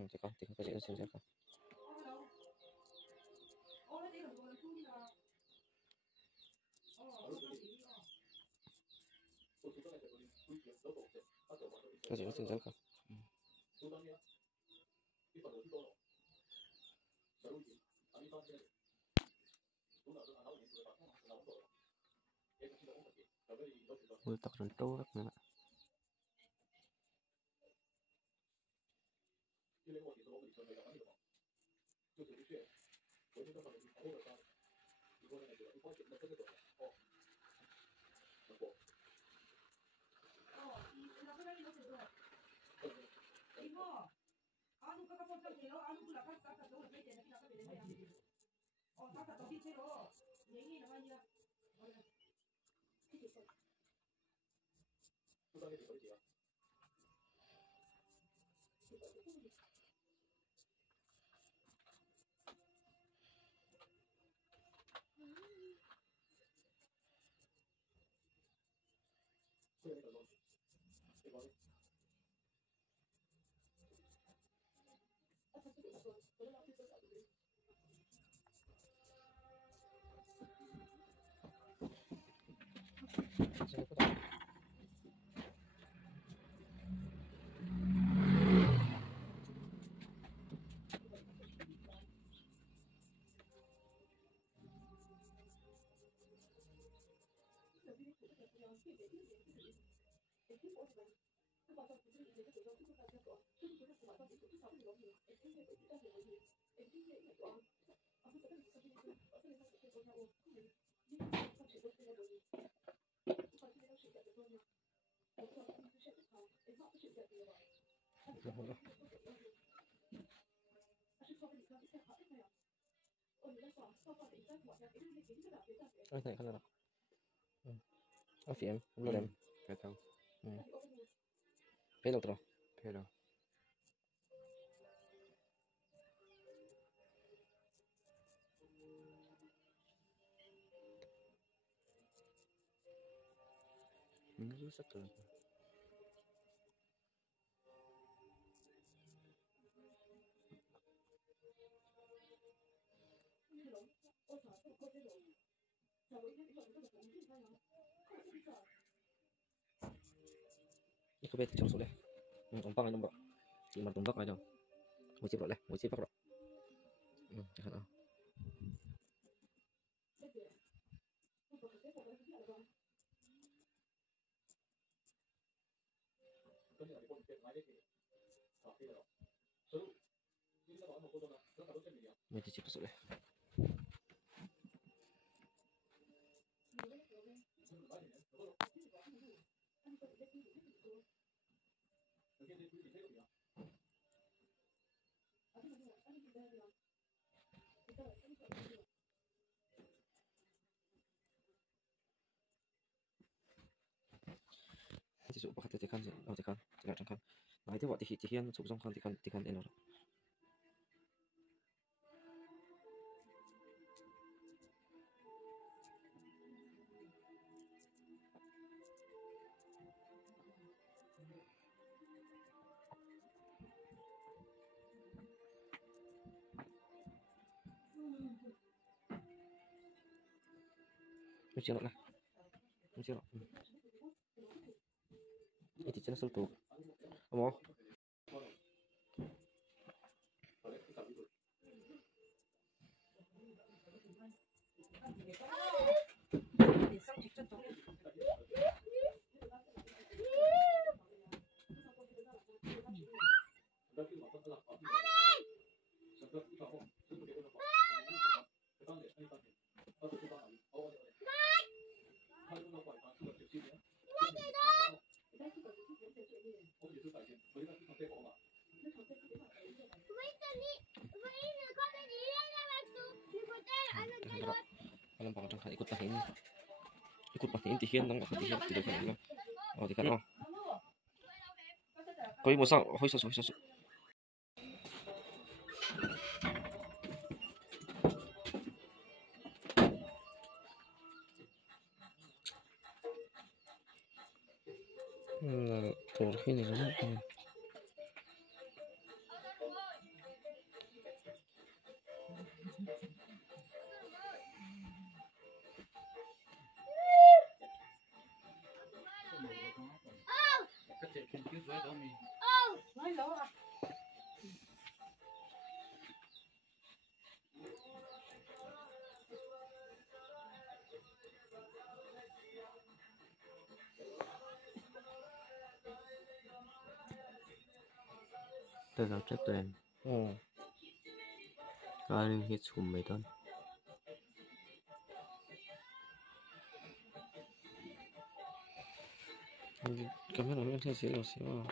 Tekan kasih mesin tekan. Kasih mesin tekan. Bultak rentorak na. Ôi này không được. Film, belum dem. Betul. Pelok terus. Pero. Minggu satu. Ikaw ba ito sulit? Umpang ano ba? Lima tumbak aja. Muci bro leh, muci pak bro. Jangan ah. Muci cip sulit. Chỉ số bạc thì kan, thì kan. Nói thế vậy thì hiện số trong kan thì kan eno. Muci lah. Muci lah. Itu channel sultu. Amo. Alam pa kan ikut pakai ini. Ikut pakai ini tihian dong, pakai tihian tidak kan ini. Oh, tikan oh. Kau mau sang, hoi sasu. Tur ini kan. Tetap chất tuyển Ừ. có liên hiệp cùng mấy tuần 카메라면 다시 오세요.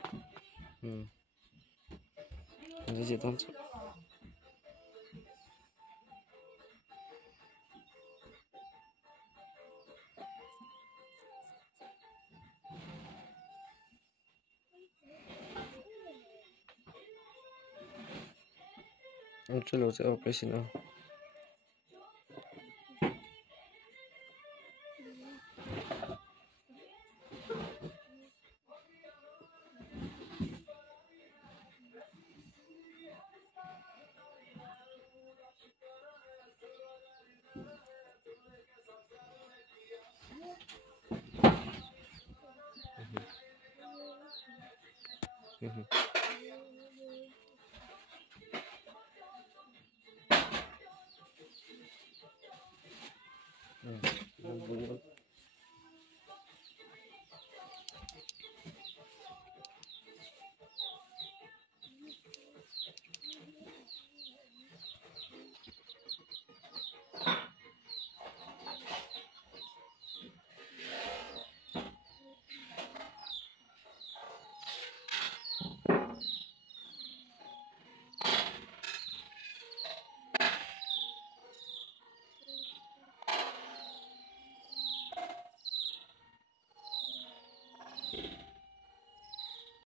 이제 던져. Anche sẽ operasiona. Ừ.